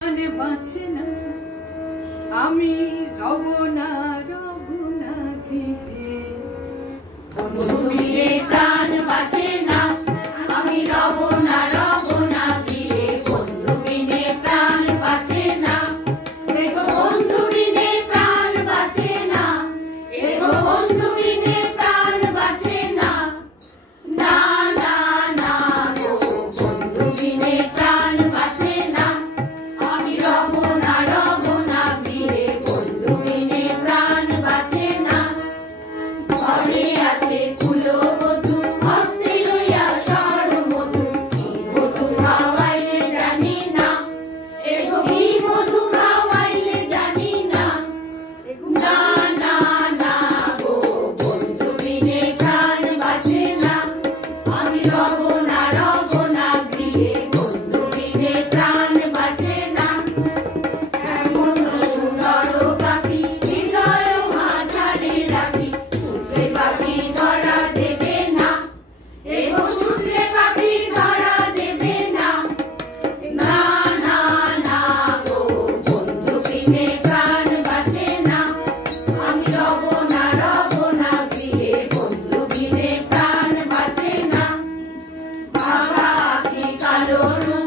বাঁচে না আমি রব না গৃহে বন্ধু বিনে প্রাণ বাঁচে না আমি রব না গৃহে বন্ধু বিনে প্রাণ বাঁচে না দেখো বন্ধু বিনে প্রাণ বাঁচে না দেখো বন্ধু বিনে প্রাণ বাঁচে না না না না গো বন্ধু বিনে প্রাণ বাঁচে না আমি রব না গৃহে বন্ধু বিনে প্রাণ বাঁচে না ঘরে আছে ফুলো মধু হস্তে লইয়া সর মধু কি মধু খাওয়াইলে জানি না এগো কি মধু খাওয়াইলে জানি না না না না গো বন্ধু বিনে প্রাণ বাঁচে না আমি রব না গৃহে বন্ধু বিনে প্রাণ বাঁচে না এমন সুন্দর পাখি হৃদয় মাঝারে রাখি ছুটলে পাখি ধরা দেবে না এগো ছুটলে পাখি ধরা দেবে না না না না গো বন্ধু বিনে প্রাণ বাঁচে না আমি রব না গৃহে বন্ধু বিনে প্রাণ বাঁচে না বাবা আঁখি কালো রূপ